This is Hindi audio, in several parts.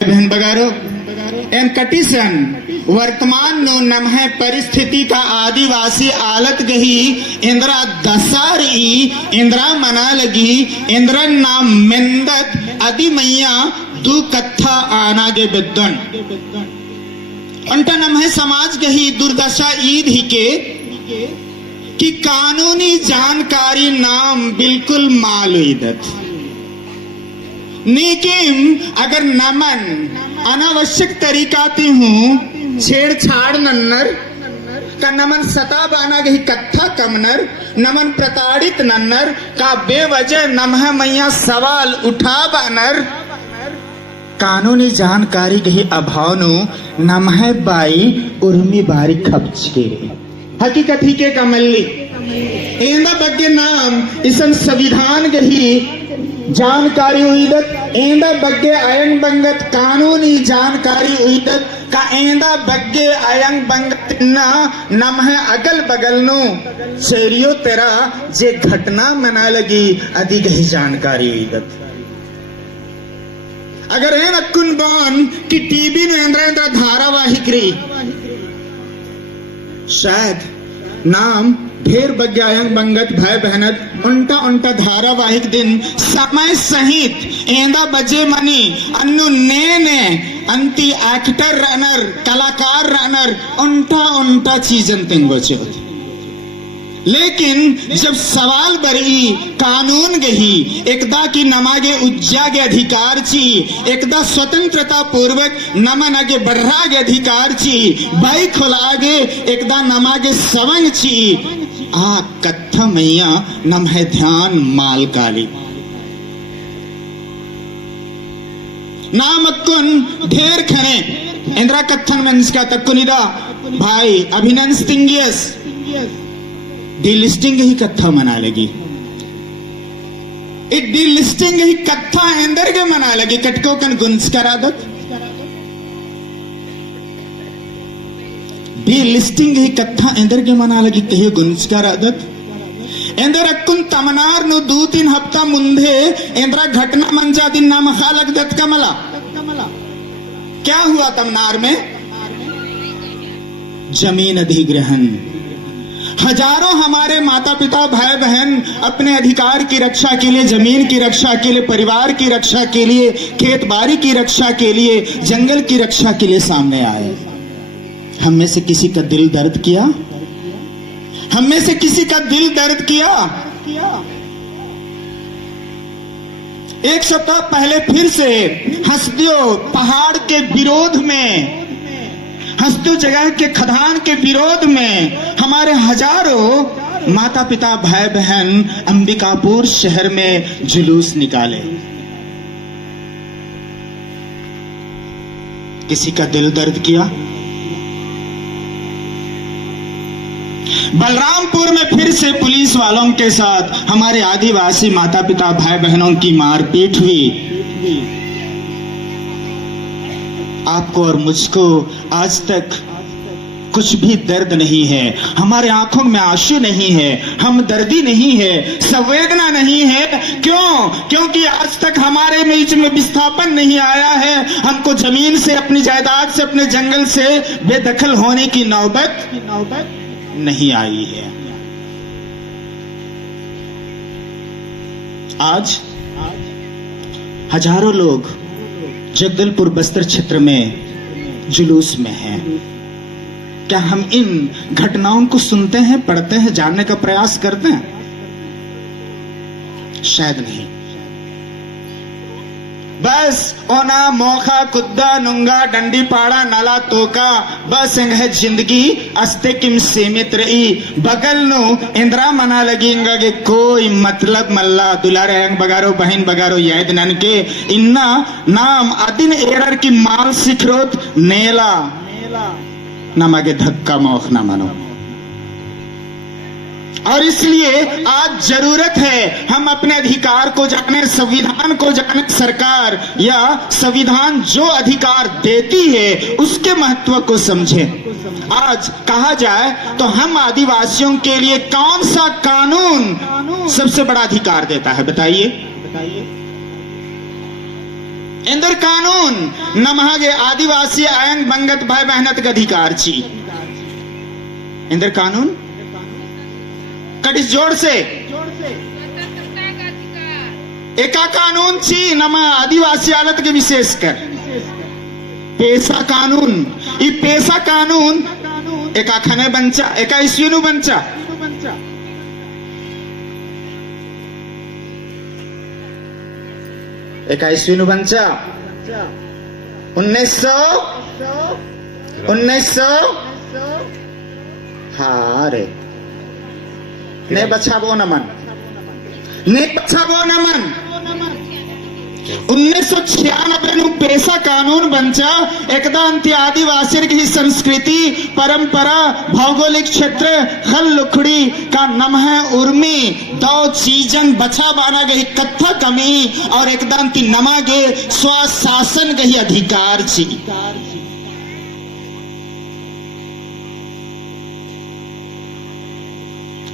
बहन बगारो एन कटिसन वर्तमान नो नमः परिस्थिति का आदिवासी आलत गही इंद्रा दसार इंद्रा मना लगी इंद्रा नाम मेंदत अति मैया दू कत्था आनागे बिद्दन अंटा नमः समाज गही दुर्दशा ईद ही के कि कानूनी जानकारी नाम बिल्कुल मालूदत लेकिन अगर नमन अनावश्यक तरीकाती हूँ छेड़छाड़ नन्नर का नमन सता बाना गही कत्था कमनर नमन प्रताड़ित नन्नर का बेवजह नमः मैया सवाल उठा बानर कानूनी जानकारी गही अभाव नु नमः बाई उर्मी बारी खपच के हकीकत ही के कमल्ली एंदा बग्गे नाम इसन संविधान गही जानकारी हुईदत एंदा बग्गे अयंग बंगत कानूनी जानकारी हुईदत का एंदा बग्गे अयंग बंगत ना नमः अगल बगल नो शेरियो तेरा जे घटना मना लगी अधिक ही जानकारी हुईदत अगर एन अक्कुन बॉन कि टीवी में इंद्रा धारावाहिक रही शायद नाम ढेर बग्यायंग बंगत भाई बहनत उल्टा उल्टा धारावाहिक दिन समय सहित एंदा बजे मनी अन्नु ने अंति एक्टर रनर कलाकार रनर उल्टा उल्टा चीजन तिंगो होती लेकिन जब सवाल बरी कानून गही एकदा की नमागे उज्जागे अधिकार ची एकदा स्वतंत्रता पूर्वक नमन आगे बढ़ागे अधिकार ची बाई खुलागे एकदा नमागे सवंग ची आ कत्था मैया नमः ध्यान माल काली नामक्कुन ढेर खने इंद्रा कत्थन मंच का तक्कुनिदा भाई अभिनंदन तिंगियस डिलिस्टिंग ही कत्था मना लगी डिलिस्टिंग ही कत्था अंदर के मना लगी कटको कन गुंस करादत डिलिस्टिंग ही कत्था अंदर के मना लगी कहे गुंस करादत इंदर अक्कुन तमनार नु 2-3 हफ्ता मुंदे इंद्रा घटना मंजा दिन नाम खालक दत कमला क्या हुआ तमनार में जमीन अधिग्रहण हजारों हमारे माता पिता भाई बहन अपने अधिकार की रक्षा के लिए जमीन की रक्षा के लिए परिवार की रक्षा के लिए खेत बाड़ी की रक्षा के लिए जंगल की रक्षा के लिए सामने आए हम में से किसी का दिल दर्द किया हम में से किसी का दिल दर्द किया एक सप्ताह पहले फिर से हंसदियो पहाड़ के विरोध में हंसदियो जगह के खदान के विरोध में हमारे हजारों माता पिता भाई बहन अंबिकापुर शहर में जुलूस निकाले किसी का दिल दर्द किया बलरामपुर में फिर से पुलिस वालों के साथ हमारे आदिवासी माता पिता भाई बहनों की मारपीट हुई आपको और मुझको आज तक कुछ भी दर्द नहीं है हमारे आंखों में आंसू नहीं है हम दर्दी नहीं है संवेदना नहीं है क्यों क्योंकि आज तक हमारे बीच में विस्थापन नहीं आया है हमको जमीन से अपनी जायदाद से अपने जंगल से बेदखल होने की नौबत नहीं आई है आज हजारों लोग जगदलपुर बस्तर क्षेत्र में जुलूस में हैं क्या हम इन घटनाओं को सुनते हैं पढ़ते हैं जानने का प्रयास करते हैं शायद नहीं बस ओना मोखा कुद्दा नुंगा डंडी पाड़ा नाला तोका बस है जिंदगी अस्ते किम सीमित रही बगल नु इंद्रा मना लगी के कोई मतलब मल्ला दुलारे हंग बगारो बहन बगारो याद नन के इन्ना नाम अदिन एरर की माल सिखरोत नेला नमागे धक्का मोख ना मानो और इसलिए आज जरूरत है हम अपने अधिकार को जाने संविधान को जाने सरकार या संविधान जो अधिकार देती है उसके महत्व को समझें आज कहा जाए तो हम आदिवासियों के लिए कौन सा कानून सबसे बड़ा अधिकार देता है बताइए इंदर कानून नमहागे आदिवासी आयंग बंगत भाई बहनत का अधिकार छी। इंदर कानून कटिस जोड़ से एका कानून छी नमा आदिवासी आलत के विशेष कर पेशा कानून। ई पेशा कानून एका खने बंचा एका ईस्वी नु बंचा। एका ईस्वी नु बंचा 1900 हाँ रे ने बचाबो नमन ने बचाबो नमन 1996 नु पेशा कानून बंचा एकदा अंत्य आदिवासी की संस्कृति परंपरा भौगोलिक क्षेत्र खल लुखड़ी का नम है उर्मी दो चीजन बचा बाना गई कत्था कमी और एकदा अंत्य नमा गे स्वशासन गई अधिकार छी।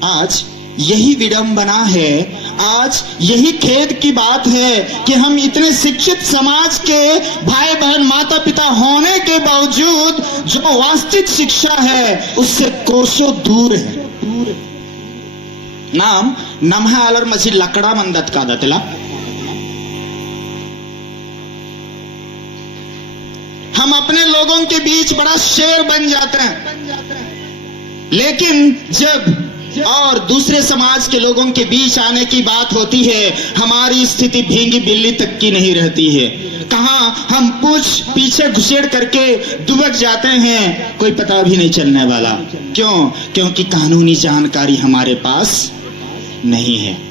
आज यही विडंबना है, आज यही खेद की बात है कि हम इतने शिक्षित समाज के भाई बहन माता पिता होने के बावजूद जो वास्तविक शिक्षा है उससे कोसों दूर है। नाम नमहा आलर मसी लकड़ा मंदत का दतला। हम अपने लोगों के बीच बड़ा शेर बन जाते हैं, लेकिन जब और दूसरे समाज के लोगों के बीच आने की बात होती है हमारी स्थिति भींगी बिल्ली तक की नहीं रहती है। कहां हम पूछ पीछे घुसेड़ करके दुबक जाते हैं, कोई पता भी नहीं चलने वाला। क्यों? क्योंकि कानूनी जानकारी हमारे पास नहीं है।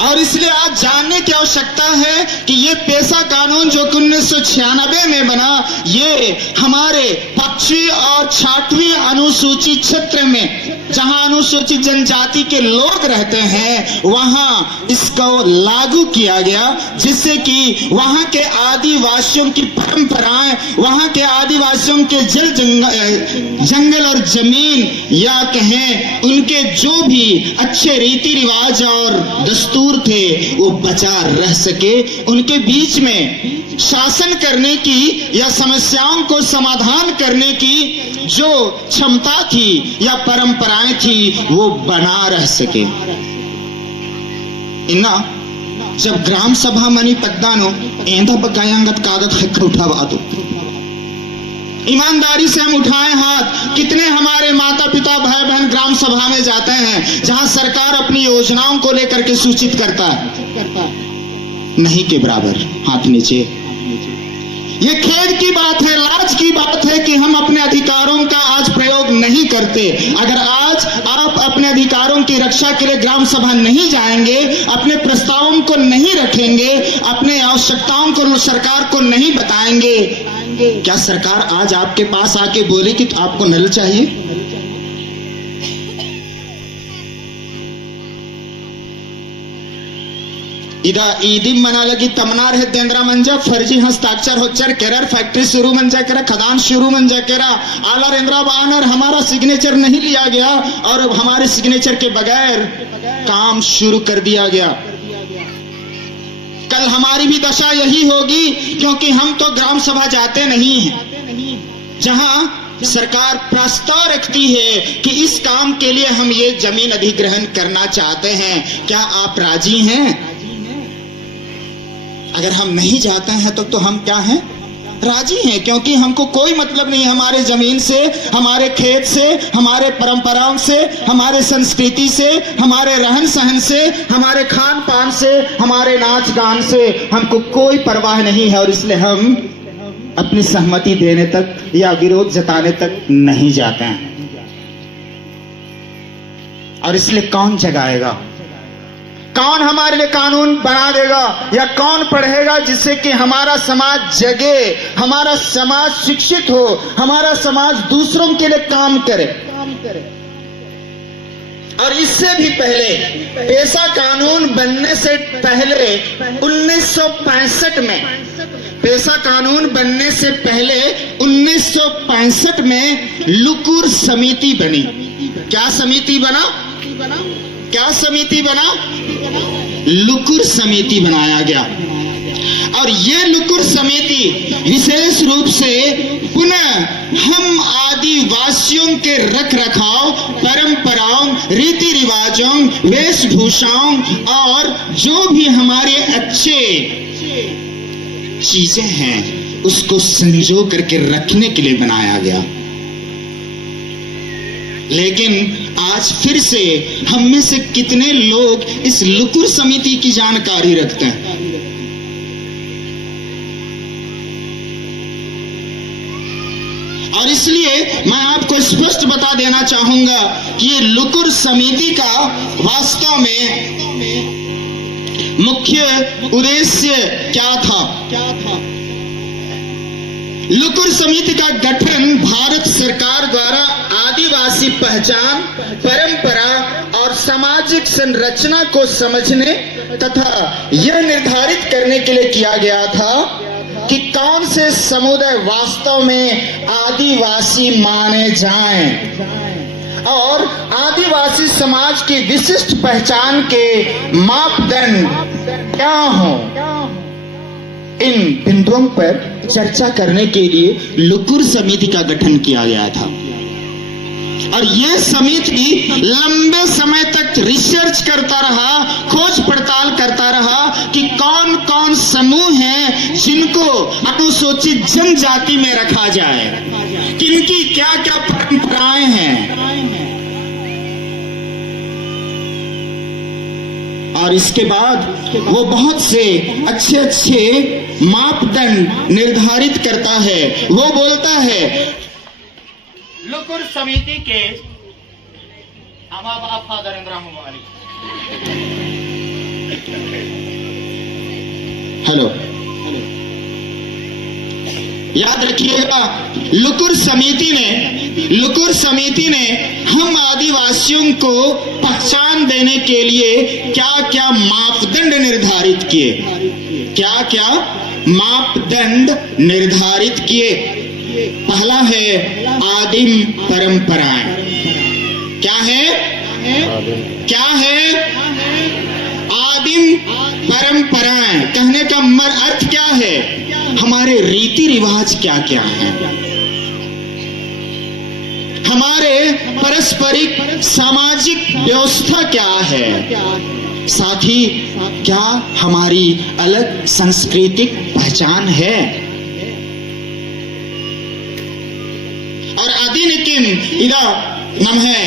और इसलिए आज जानने की आवश्यकता है कि ये पेशा कानून जो 1996 में बना, ये हमारे 25वीं और 66वीं अनुसूचित क्षेत्र में जहां अनुसूचित जनजाति के लोग रहते हैं वहां इसको लागू किया गया, जिससे कि वहां के आदिवासियों की परंपराएं, वहां के आदिवासियों के जंगल और जमीन या कहें उनके जो भी अच्छे रीति रिवाज और दस्तूर थे वो बचा रह सके। उनके बीच में शासन करने की या समस्याओं को समाधान करने की जो क्षमता थी या परंपराएं थी वो बना रह सके। इन्ना जब ग्राम सभा मनी पद्दानो एंधा बकायांगत कागज हक उठावा दो, ईमानदारी से हम उठाएं हाथ। कितने हमारे माता पिता भाई बहन ग्राम सभा में जाते हैं जहां सरकार अपनी योजनाओं को लेकर के सूचित करता है, नहीं के बराबर हाथ नीचे। ये खेद की बात है, लाज की बात है कि हम अपने अधिकारों का आज प्रयोग नहीं करते। अगर आज आप अपने अधिकारों की रक्षा के लिए ग्राम सभा नहीं जाएंगे, अपने प्रस्तावों को नहीं रखेंगे, अपने आवश्यकताओं को सरकार को नहीं बताएंगे, क्या सरकार आज आपके पास आके बोले कि आपको नल चाहिए? इदा ईदी मना लगी तमना रहे देंद्रा मंजा फर्जी हस्ताक्षर होचर केरर फैक्ट्री शुरू मंजा केरा खदान शुरू मंजा केरा आला रेंद्रा बानर हमारा सिग्नेचर नहीं लिया गया और अब हमारे सिग्नेचर के बगैर काम शुरू कर दिया गया। कल हमारी भी दशा यही होगी, क्योंकि हम तो ग्राम सभा जाते नहीं हैं जहां सरकार प्रस्ताव रखती है कि इस काम के लिए हम ये जमीन अधिग्रहण करना चाहते हैं, क्या आप राजी हैं? अगर हम नहीं जाते हैं तो हम क्या हैं? राजी हैं, क्योंकि हमको कोई मतलब नहीं हमारे जमीन से, हमारे खेत से, हमारे परंपराओं से, हमारे संस्कृति से, हमारे रहन सहन से, हमारे खान पान से, हमारे नाच गान से हमको कोई परवाह नहीं है। और इसलिए हम अपनी सहमति देने तक या विरोध जताने तक नहीं जाते हैं। और इसलिए कौन जगाएगा? कौन हमारे लिए कानून बना देगा या कौन पढ़ेगा जिससे कि हमारा समाज जगे, हमारा समाज शिक्षित हो, हमारा समाज दूसरों के लिए काम करे। और इससे भी पहले पेशा कानून बनने से पहले 1965 में, पेशा कानून बनने से पहले 1965 में लुकुर समिति बनी। क्या समिति बना? क्या समिति बना? लुकुर समिति बनाया गया। और ये लुकुर समिति विशेष रूप से पुनः हम आदिवासियों के रख रखाव, परंपराओं, रीति रिवाजों, वेशभूषाओं और जो भी हमारे अच्छे चीजें हैं उसको संजो करके रखने के लिए बनाया गया। लेकिन आज फिर से हम में से कितने लोग इस लुकुर समिति की जानकारी रखते हैं? और इसलिए मैं आपको स्पष्ट बता देना चाहूंगा कि ये लुकुर समिति का वास्तव में मुख्य उद्देश्य क्या था। लुकुर समिति का गठन भारत सरकार द्वारा आदिवासी पहचान, परंपरा और सामाजिक संरचना को समझने तथा यह निर्धारित करने के लिए किया गया था कि कौन से समुदाय वास्तव में आदिवासी माने जाएं और आदिवासी समाज की विशिष्ट पहचान के मापदंड क्या हों। इन बिंदुओं पर चर्चा करने के लिए लुकुर समिति का गठन किया गया था। और यह समिति लंबे समय तक रिसर्च करता रहा, खोज पड़ताल करता रहा कि कौन कौन समूह हैं जिनको अनुसूचित जनजाति में रखा जाए, किनकी क्या क्या परंपराएं हैं। और इसके बाद वो बहुत से अच्छे मापदंड निर्धारित करता है। वो बोलता है लुकुर समिति के अमाबा फादर इंद्रामुवाली। हेलो, याद रखिएगा, लुकुर समिति ने हम आदिवासियों को पहचान देने के लिए क्या क्या मापदंड निर्धारित किए, क्या क्या मापदंड निर्धारित किए। पहला है आदिम परंपराएं। क्या है? क्या है? आदिम परंपराएं। कहने का अर्थ क्या है? हमारे रीति रिवाज क्या क्या हैं, हमारे पारस्परिक सामाजिक व्यवस्था क्या है, साथ ही क्या हमारी अलग सांस्कृतिक पहचान है। और आदिनिकिन इदा नम है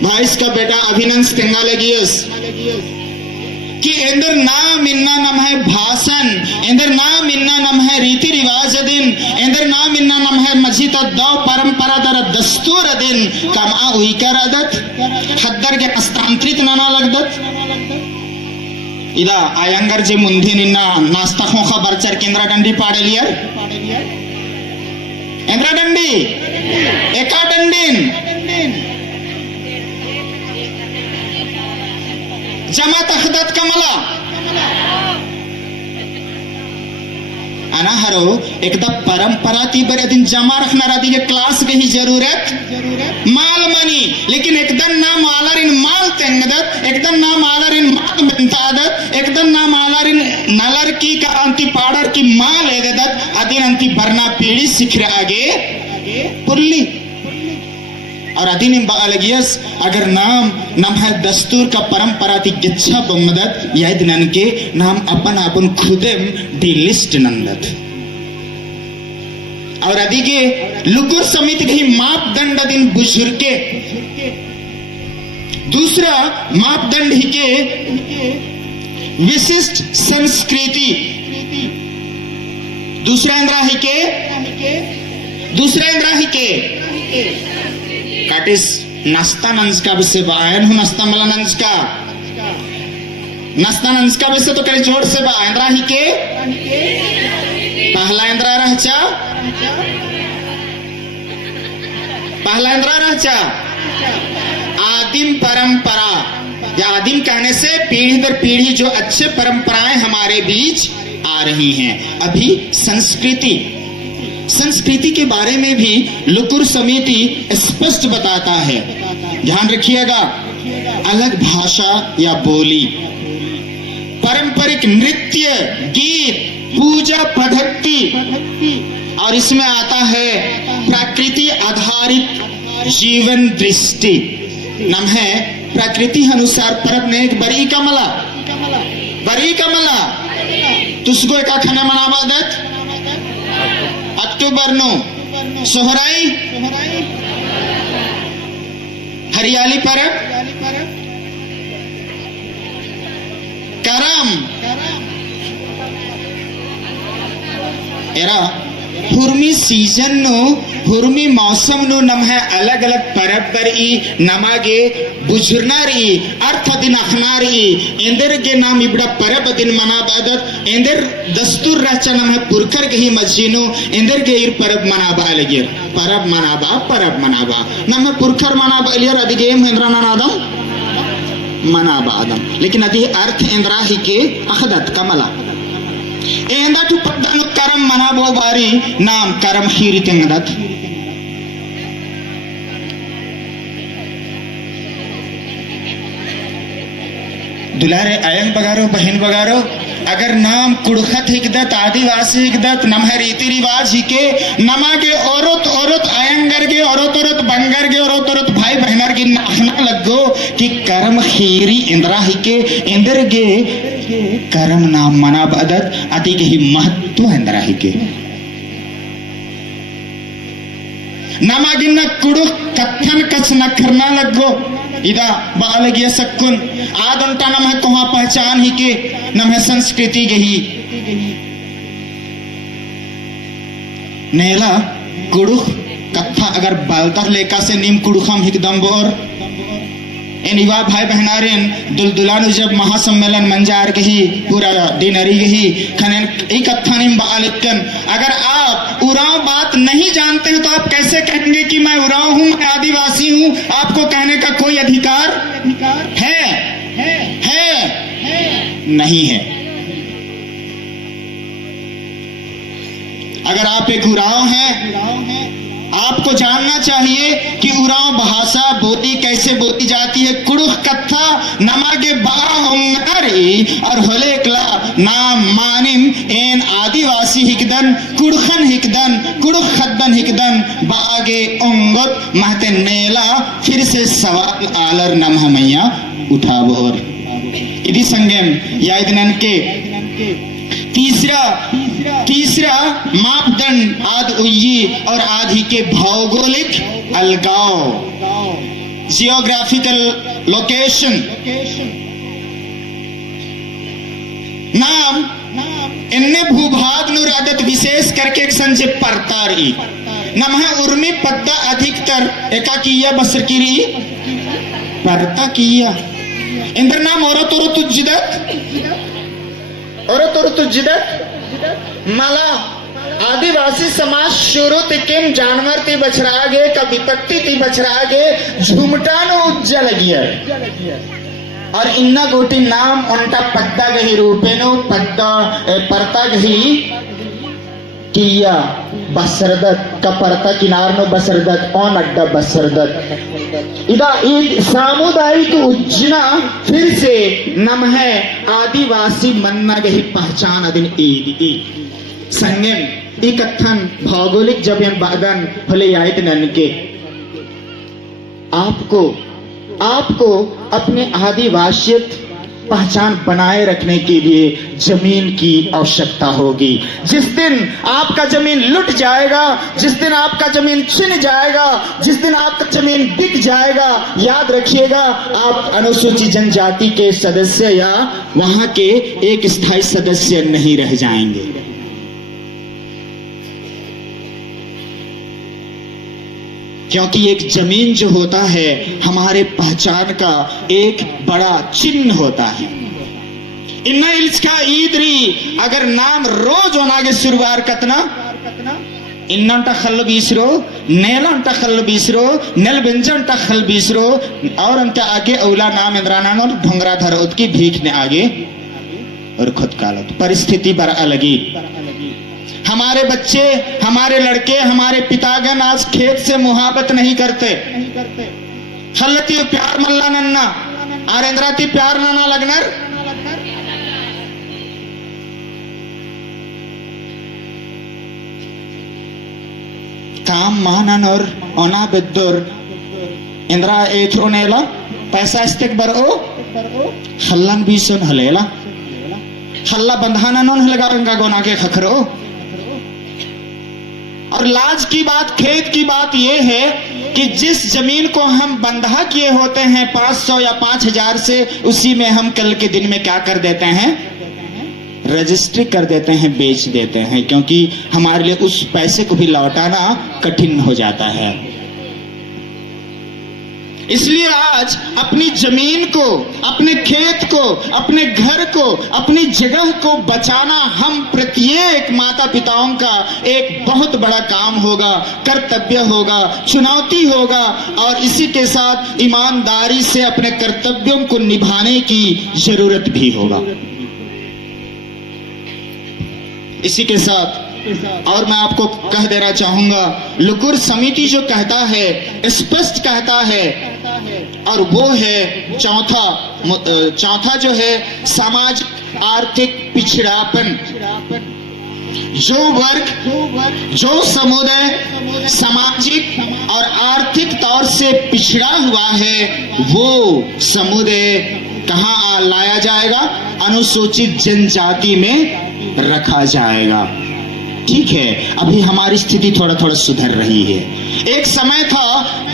भाई का बेटा अभिनंद तेंगालगियस कि इंदर नाम इन्ना नम है भाषण, इंदर नाम इन्ना नम है रीति रिवाज दिन, इंदर नाम इन्ना नम है मस्जिद दौ परंपरा दर दस्तूर दिन कमा उइकर अदत हद्दर के हस्तांतरित नाना लगदत इदा आयंगर जे मुंधी निन्ना नास्ता खोखा बरचर केंद्र डंडी पाड़े लियर इंद्रा डंडी एका डंडीन जमा तहदत कमला अनाहरो एकदा परंपरा ती बरे दिन जमा रखना राती के क्लास के ही जरूरत माल मनी, लेकिन एकदम नाम आलरिन माल तेंगदत, एकदम नाम आलरिन माल बेंतादत, एकदम नाम आलरिन नलर की का अंति पाड़र की माल एदत अदिन अंति बरना पीढ़ी सिख रहे आगे पुरली। और अधीन बालगियस अगर नाम है दस्तूर का परंपरा ती गिच्छा बमदत यह दिन के नाम अपन खुदेम डी लिस्ट नंदत। और अदी के लुकुर समिति के मापदंड दिन बुजुर्गे दूसरा मापदंड ही के विशिष्ट संस्कृति, दूसरा इंद्रा ही के काटिस नास्ता नंज का विषय बायन हूँ नास्ता मला नंज का नास्ता नंज का विषय तो करे जोड़ से बायंद्रा ही के पहला इंद्रा रहचा आदिम परंपरा या आदिम कहने से पीढ़ी दर पीढ़ी जो अच्छे परंपराएं हमारे बीच आ रही हैं। अभी संस्कृति के बारे में भी लुकुर समिति स्पष्ट बताता है। ध्यान रखिएगा, अलग भाषा या बोली, पारंपरिक नृत्य, गीत, पूजा पद्धति, और इसमें आता है प्रकृति आधारित जीवन दृष्टि। नम है प्रकृति अनुसार परब ने एक बरी कमला तुसको एक खाने मनाबादत अक्टूबर नो सोहराई हरियाली परब करम एरा हुर्मी सीजन नो हुर्मी मौसम नो नम है अलग अलग परब पर ई नमागे बुजुर्नारी अर्थ दिन अखनारी इंदर के नाम इबड़ा परब दिन मनाबादत इंदर दस्तूर रहचा नम है पुरखर के ही मस्जिनो इंदर के इर परब मनाबा लगे परब मनाबा नम है पुरखर मनाबा लियर अधिगे हेंद्राना नादम मनाबा आदम लेकिन अधि अर्थ इंद्रा ही के अखदत कमला एंदा टू पद्दनु करम मनाबो बारी नाम करम खीरी तेंगदत दुलारे आयंग बगारो बहन बगारो अगर नाम कुड़खत हिकदत आदिवासी हिकदत नम है रीति रिवाज ही के नमा के औरत आयंगर के औरत बंगर के औरत भाई बहनर की नाखना लगो कि करम खीरी इंद्रा ही के इंदर गे करम नाम मना बदत अति के ही महत्व इंद्रा ही के नमागिन कुड़ुख कथन कच नखरना लगो इदा बालगिया सक्कुन आदंटा नम है कोहा पहचान ही के नम है संस्कृति के ही नेला कुड़ुख कथा अगर बालतर लेका से नीम कुड़ुखम हिकदम बोर एनिवा भाई बहनारेन दुलदुलानु जब महासम्मेलन मंजार के ही पूरा दिनरी के ही खनन एक कथा नीम बालिकन अगर आप उराव बात नहीं जानते हैं तो आप कैसे कहेंगे कि मैं उराव हूं मैं आदिवासी हूं आपको कहने का कोई अधिकार है नहीं है। अगर आप एक उराव हैं आपको जानना चाहिए कि उराव भाषा बोली कैसे बोली जाती है। कुड़ुख कथा नमागे बारी और होलेकला नाम मानिम एन आदिवासी हिकदन कुड़खन हिकदन कुड़ुख खद्दन हिकदन बागे उंगत महते नेला फिर से सवाल आलर नमह मैया उठा बोर इदी संगम यादनन के तीसरा मापदंड आद उयी और आदि के भौगोलिक अलगाव जियोग्राफिकल लोकेशन नाम इन्ने भूभाग नुरादत विशेष करके संजय परतारी नम है उर्मी पद्दा अधिकतर एका किया बसरकिरी परता किया इंद्र नाम औरत तुज्जिदत मला आदिवासी समाज शुरू तिकिम जानवर ती बछरागे का विपत्ति ती बछरागे झुमटानो उज्जल गिया और इन्ना गोटी नाम उनका पद्दा गही रूपेनो पद्दा परता गही किया बसरदत का परता किनारनो बसरदत ऑन अड्डा बसरदत इदा ईद सामुदायिक उज्जना फिर से नम है आदिवासी मन्ना गही पहचान अदिन ईद संगम इकथन भौगोलिक जब बादन भले आयत नन के आपको अपने आदिवासियत पहचान बनाए रखने के लिए जमीन की आवश्यकता होगी। जिस दिन आपका जमीन लुट जाएगा, जिस दिन आपका जमीन छिन जाएगा, जिस दिन आपका जमीन बिक जाएगा, याद रखिएगा आप अनुसूचित जनजाति के सदस्य या वहां के एक स्थायी सदस्य नहीं रह जाएंगे। क्योंकि एक जमीन जो होता है हमारे पहचान का एक बड़ा चिन्ह होता है। इन्ना इल्सका ईदरी अगर नाम रोज होनागे शुरुआर कतना इन्नंटा खल बीसरो नेलंटा खल बीसरो नेल बेंजंटा खल बीसरो और अंत आगे औला नाम इंद्राना और ढोंगरा धरोत की भीख ने आगे और खुद कालत परिस्थिति बर अलगी। हमारे बच्चे हमारे लड़के हमारे पितागण आज खेत से मुहाबत नहीं करते। खल्लती प्यार मल्ला नन्ना आरेंद्राती प्यार नाना लगनर काम माननor ona bedor indra ethronela पैसा स्टिक बरो हल्लन बीसन हलेला हल्ला बंधाना नॉन हलगा रंगा गोना के खखरो। और लाज की बात, खेत की बात यह है कि जिस जमीन को हम बंधा किए होते हैं 500 या 5000 से, उसी में हम कल के दिन में क्या कर देते हैं, रजिस्ट्री कर देते हैं, बेच देते हैं, क्योंकि हमारे लिए उस पैसे को भी लौटाना कठिन हो जाता है। इसलिए आज अपनी जमीन को, अपने खेत को, अपने घर को, अपनी जगह को बचाना हम प्रत्येक माता पिताओं का एक बहुत बड़ा काम होगा, कर्तव्य होगा, चुनौती होगा। और इसी के साथ ईमानदारी से अपने कर्तव्यों को निभाने की जरूरत भी होगा। इसी के साथ और मैं आपको कह देना चाहूंगा, लुकुर समिति जो कहता है, स्पष्ट कहता है, और वो है चौथा जो है सामाजिक आर्थिक पिछड़ापन। जो वर्ग, जो समुदाय सामाजिक और आर्थिक तौर से पिछड़ा हुआ है, वो समुदाय कहाँ लाया जाएगा, अनुसूचित जनजाति में रखा जाएगा। ठीक है, अभी हमारी स्थिति थोड़ा थोड़ा सुधर रही है। एक समय था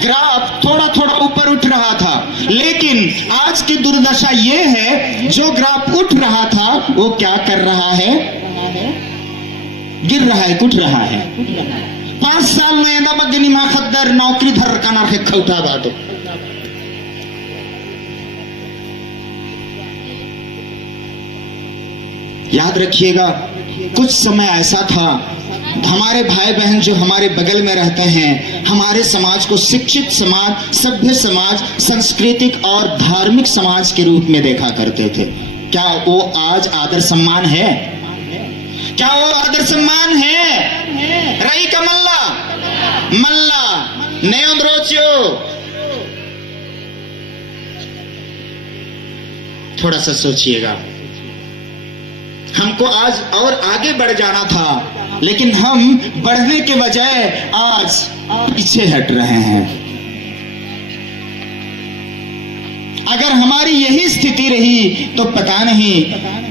ग्राफ थोड़ा थोड़ा ऊपर उठ रहा था, लेकिन आज की दुर्दशा ये है, जो ग्राफ उठ रहा था वो क्या कर रहा है, गिर रहा है, कुट रहा है। 5 साल में एदा बगनी मा खद्दर नौकरी धर काना है खौटा बातो। याद रखिएगा, कुछ समय ऐसा था, हमारे भाई बहन जो हमारे बगल में रहते हैं, हमारे समाज को शिक्षित समाज, सभ्य समाज, सांस्कृतिक और धार्मिक समाज के रूप में देखा करते थे। क्या वो आज आदर सम्मान है? क्या वो आदर सम्मान है? रही का मल्ला नेन्द्रोचियो। थोड़ा सा सोचिएगा, हमको आज और आगे बढ़ जाना था, लेकिन हम बढ़ने के बजाय आज पीछे हट रहे हैं। अगर हमारी यही स्थिति रही तो पता नहीं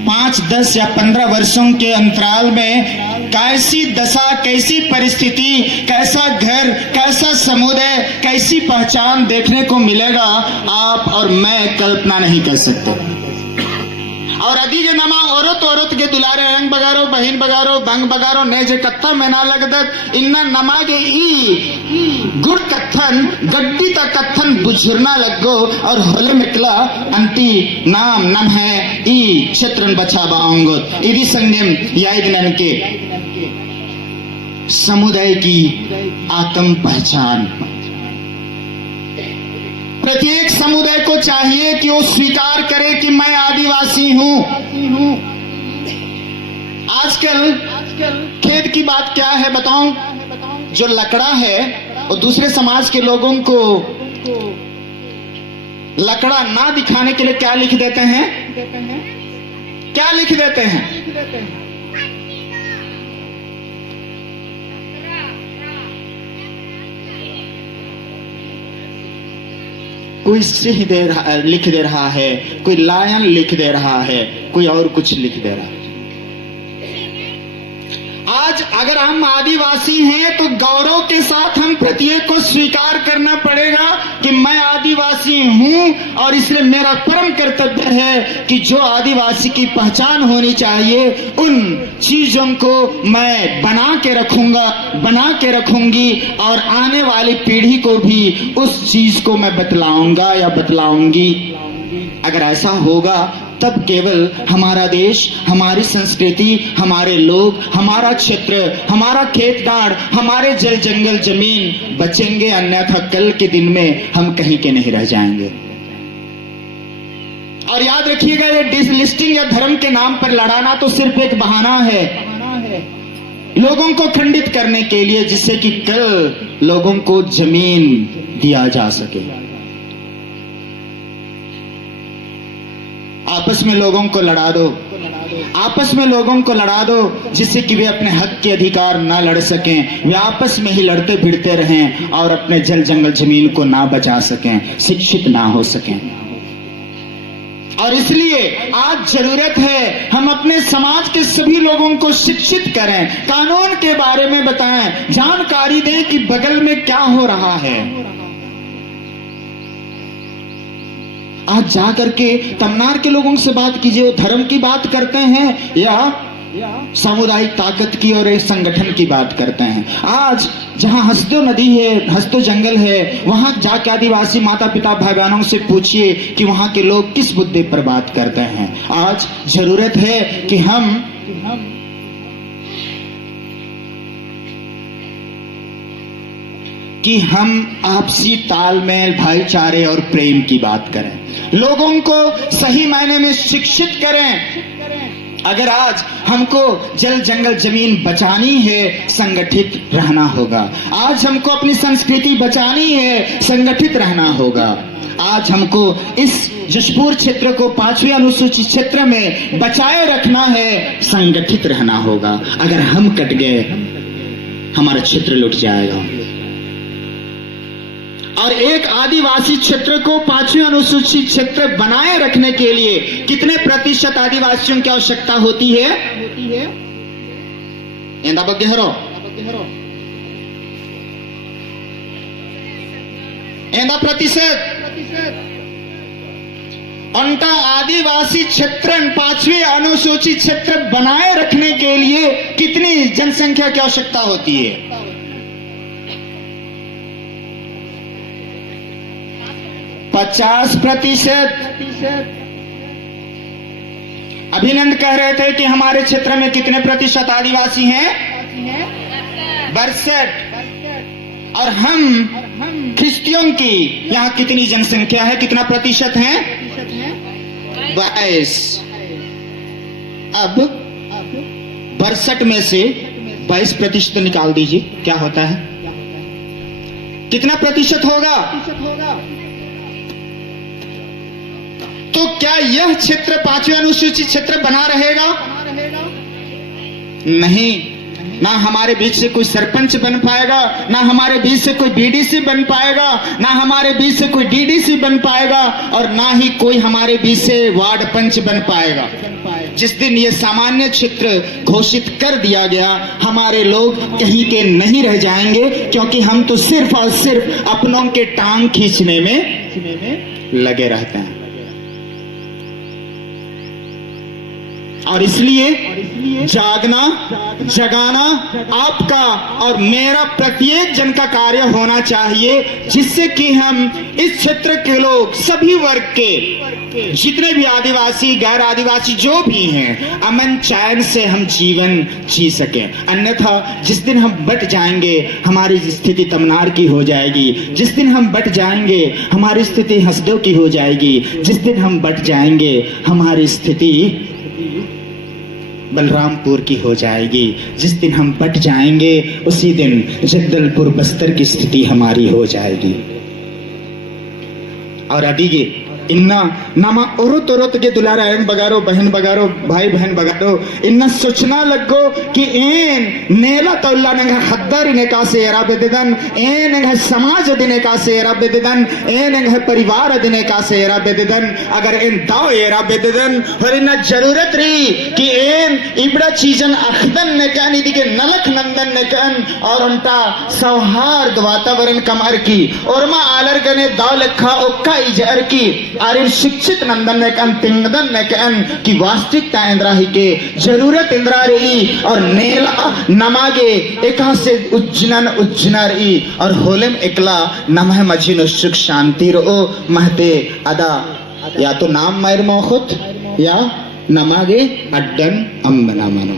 5, 10 या 15 वर्षों के अंतराल में कैसी दशा, कैसी परिस्थिति, कैसा घर, कैसा समुदाय, कैसी पहचान देखने को मिलेगा, आप और मैं कल्पना नहीं कर सकते। और अदी जे नमा औरत के दुलारे रंग बगारो, बहिन बगारो, बंग बगारो, ने जे कत्था में ना लगदक इन्ना नमा के ई गुड़ कत्थन गड्डी ता कत्थन बुझरना लगो, और होले मिकला अंती नाम नम है ई क्षेत्रन बचा बांगोत। इदी संगम याद के समुदाय की आत्म पहचान। प्रत्येक समुदाय को चाहिए कि वो स्वीकार करे कि मैं आदिवासी हूं। आजकल खेत की बात क्या है बताऊं? जो लकड़ा है वो दूसरे समाज के लोगों को लकड़ा ना दिखाने के लिए क्या लिख देते हैं? क्या लिख देते हैं? कोई सिंह लिख दे रहा है, कोई लायन लिख दे रहा है, कोई और कुछ लिख दे रहा है। आज अगर हम आदिवासी हैं तो गौरव के साथ हम प्रत्येक को स्वीकार करना पड़ेगा कि मैं आदिवासी हूं, और इसलिए मेरा परम कर्तव्य है कि जो आदिवासी की पहचान होनी चाहिए उन चीजों को मैं बना के रखूंगा, बना के रखूंगी, और आने वाली पीढ़ी को भी उस चीज को मैं बतलाऊंगा या बतलाऊंगी। अगर ऐसा होगा तब केवल हमारा देश, हमारी संस्कृति, हमारे लोग, हमारा क्षेत्र, हमारा खेत-गाड़, हमारे जल जंगल जमीन बचेंगे, अन्यथा कल के दिन में हम कहीं के नहीं रह जाएंगे। और याद रखिएगा, ये डिसलिस्टिंग या धर्म के नाम पर लड़ाना तो सिर्फ एक बहाना है लोगों को खंडित करने के लिए, जिससे कि कल लोगों को जमीन दिया जा सके। आपस में लोगों को लड़ा दो, आपस में लोगों को लड़ा दो जिससे कि वे अपने हक के अधिकार ना लड़ सकें, वे आपस में ही लड़ते भिड़ते रहें और अपने जल जंगल जमीन को ना बचा सकें, शिक्षित ना हो सकें। और इसलिए आज जरूरत है हम अपने समाज के सभी लोगों को शिक्षित करें, कानून के बारे में बताएं, जानकारी दें कि बगल में क्या हो रहा है। आज जा करके तमनार के लोगों से बात कीजिए, वो धर्म की बात करते हैं या सामुदायिक ताकत की और एक संगठन की बात करते हैं। आज जहां हंसदो नदी है, हंसदो जंगल है, वहां जाके आदिवासी माता पिता भाई बहनों से पूछिए कि वहां के लोग किस मुद्दे पर बात करते हैं। आज जरूरत है कि हम आपसी तालमेल, भाईचारे और प्रेम की बात करें, लोगों को सही मायने में शिक्षित करें। अगर आज हमको जल जंगल जमीन बचानी है, संगठित रहना होगा। आज हमको अपनी संस्कृति बचानी है, संगठित रहना होगा। आज हमको इस जशपुर क्षेत्र को 5वें अनुसूचित क्षेत्र में बचाए रखना है, संगठित रहना होगा। अगर हम कट गए हमारा क्षेत्र लुट जाएगा। और एक आदिवासी क्षेत्र को 5वें अनुसूचित क्षेत्र बनाए रखने के लिए कितने प्रतिशत आदिवासियों की आवश्यकता होती है? एंदा बग्गे हरो एंदा प्रतिशत अंटा आदिवासी क्षेत्र 5वें अनुसूचित क्षेत्र बनाए रखने के लिए कितनी जनसंख्या की आवश्यकता होती है? 50%। अभिनंद कह रहे थे कि हमारे क्षेत्र में कितने प्रतिशत आदिवासी हैं? 62। और हम ख्रिस्तियों की यहाँ कितनी जनसंख्या है, कितना प्रतिशत है? 22। अब 62 में से 22% निकाल दीजिए, क्या होता है? कितना प्रतिशत होगा? तो क्या यह क्षेत्र 5वें अनुसूचित क्षेत्र बना रहेगा? नहीं। ना हमारे बीच से कोई सरपंच बन पाएगा, ना हमारे बीच से कोई बीडीसी बन पाएगा, ना हमारे बीच से कोई डीडीसी बन पाएगा, और ना ही कोई हमारे बीच से वार्ड पंच बन पाएगा। जिस दिन ये सामान्य क्षेत्र घोषित कर दिया गया, हमारे लोग कहीं के नहीं रह जाएंगे, क्योंकि हम तो सिर्फ और सिर्फ अपनों के टांग खींचने में लगे रहते हैं। और इसलिए जागना, जगाना आपका और मेरा प्रत्येक जन का कार्य होना चाहिए, जिससे कि हम इस क्षेत्र के लोग, सभी वर्ग के जितने भी आदिवासी, गैर आदिवासी जो भी हैं, अमन चैन से हम जीवन जी सकें। अन्यथा जिस दिन हम बट जाएंगे हमारी स्थिति तमनार की हो जाएगी, जिस दिन हम बट जाएंगे हमारी स्थिति हंसदो की हो जाएगी, जिस दिन हम बट जाएंगे हमारी स्थिति बलरामपुर की हो जाएगी, जिस दिन हम बट जाएंगे उसी दिन जगदलपुर बस्तर की स्थिति हमारी हो जाएगी। और अदीगे इन्ना नामा औरत औरत के दुलारा एन बगारो, बहन बगारो, भाई बहन बगारो, इन्ना सोचना लगो कि एन नेला तौला नंग हद्दारी ने का से एरा बेदन, एन नंग समाज दिने का से एरा बेदन, एन नंग परिवार दिने का से एरा बेदन। अगर इन दाव एरा बेदन और इन्ना जरूरत रही कि एन इबड़ा चीजन अखदन ने का निधि के नलक नंदन ने कन और उनका सौहार्द वातावरण कमर की और मां आलर गने दाव लिखा ओक्का इजर की आरिर शिक्षित नंदन ने कन तिंगदन ने कन की वास्तविकता इंद्रा ही के जरूरत इंद्रा रही और नेला नमागे एका से उज्जनर ई और होलेम एकला नमह मझिन सुख शांति रो महते अदा, या तो नाम मैर मोखुत या नमागे अड्डन अम्बना मनो।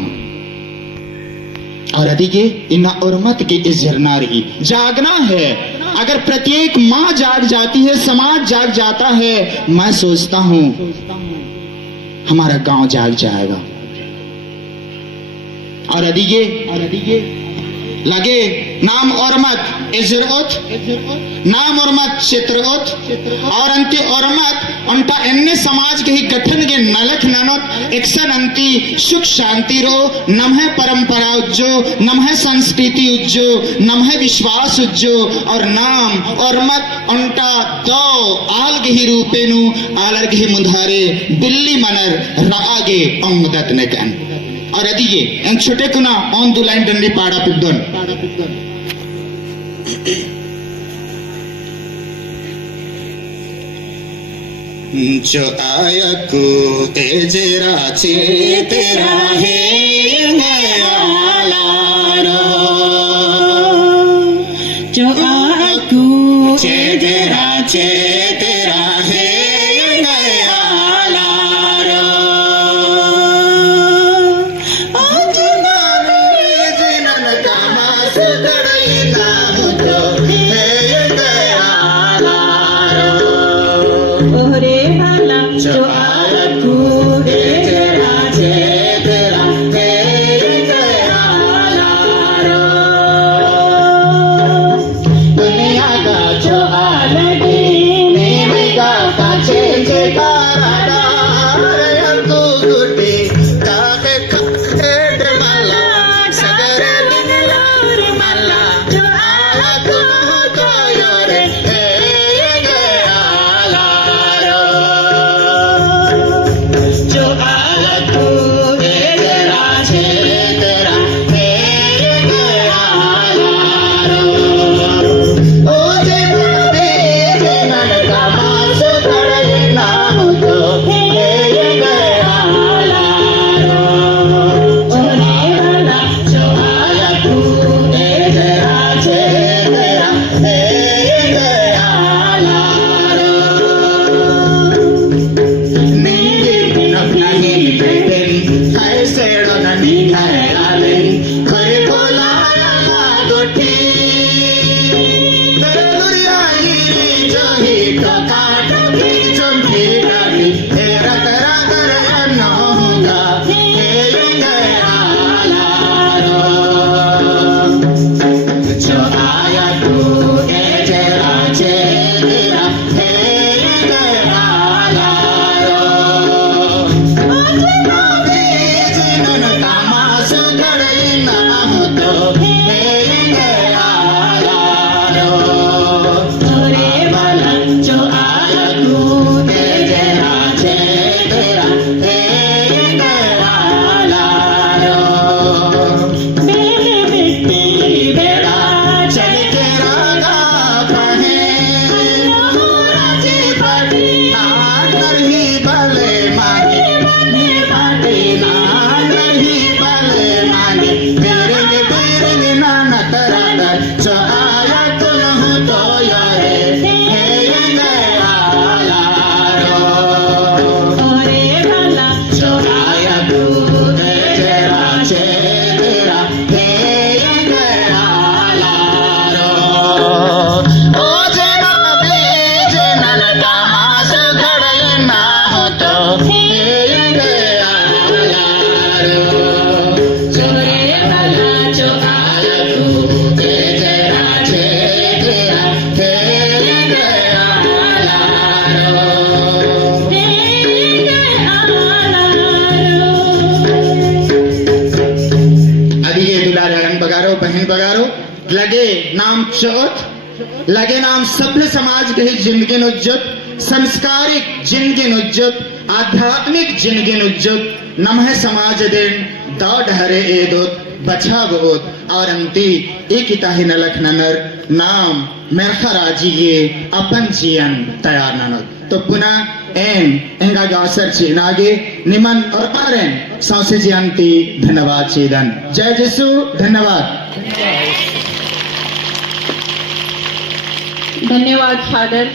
और अदिगे इन्ना उर्मत के इस झरना रही जागना है। अगर प्रत्येक माँ जाग जाती है, समाज जाग जाता है, मैं सोचता हूं हमारा गांव जाग जाएगा। और अदिगे लगे नाम और मत इजरोत नाम और मत क्षेत्रोत और अंति और मत उनका अन्य समाज के ही गठन के नलख ननत एक्सन अंति सुख शांति रो नम है परंपरा उज्जो नम है संस्कृति उज्जो नम है विश्वास उज्जो और नाम और मत उनका दो आल के ही रूपेनु आलर के ही मुधारे बिल्ली मनर रागे अंगदत ने कन और यदि ये इन छोटे कुना ऑन दो लाइन डंडी पाड़ा पिद्दन जो आया को एजरा चे तेरा है गयालारो जो आकू तेरा चे तेरा है गयालारो जिनन कामा सुगड़ई नाम तो है गयालारो ओरे वाला जो आकू तेरा चे तेरा है गयालारो दुनिया का जो अलगे नेमिका का चे चे काराडा तू गुटी काके खड़े मल्ला सगरे दिनलार मल्ला आया तू तो योरे गयालारो जो आकू तेरा चे तेरा है गयालारो ओ जिनन का मास खड़े नाम तो है गयालारो ओरे वाला जो आया तू तेरा चे तेरा है गयालारो निंगे नखनी पेटेन कैसे डोननी खायलालेन खरे बोलाया गोठी दुनिया ही जो ही तो काट की चुंबी काटी तेरा तेरा कर न होगा हे गयालारो जो आया तू तेरा चे तेरा है गयालारो जिनन का मास गड़ई नाम तो है गयालारो ओरे वाला जो आयतू तेरा चे तेरा है गयालारो मेरे मिट्टी बेड़ा चल के रागा कहे राजी बड़ी नागर ही भले मांगे बाटी नागर ही भले मांगे बिरंग नाना कराकर जो आया तुम हो तो यारे है गयालारो ओरे वाला जो आया तू तेरा चे तेरा है गयालारो ओ जिनन का मास घड़ई ना हो तो है गयालारो ओरे वाला जो आया तू तेरा चे तेरा है गयालारो अभी ये दुलारे रंग बगारो बहन बगारो लगे नाम चौथ लगे नाम सभ्य समाज के ही जिंदगी उज्जत संस्कारिक जिंदगी उज्जत आध्यात्मिक जिंदगी उज्जत नम है समाज दिन दौड़ हरे एदोत बछा गोत और अंति एक ही नलख ननर नाम मेरखा राजी ये अपन जीवन तैयार ननर तो पुनः एन एंगा गासर चीनागे निमन और पारेन सौसे जी अंति धन्यवाद चीदन जय जिसु धन्यवाद धन्यवाद फादर।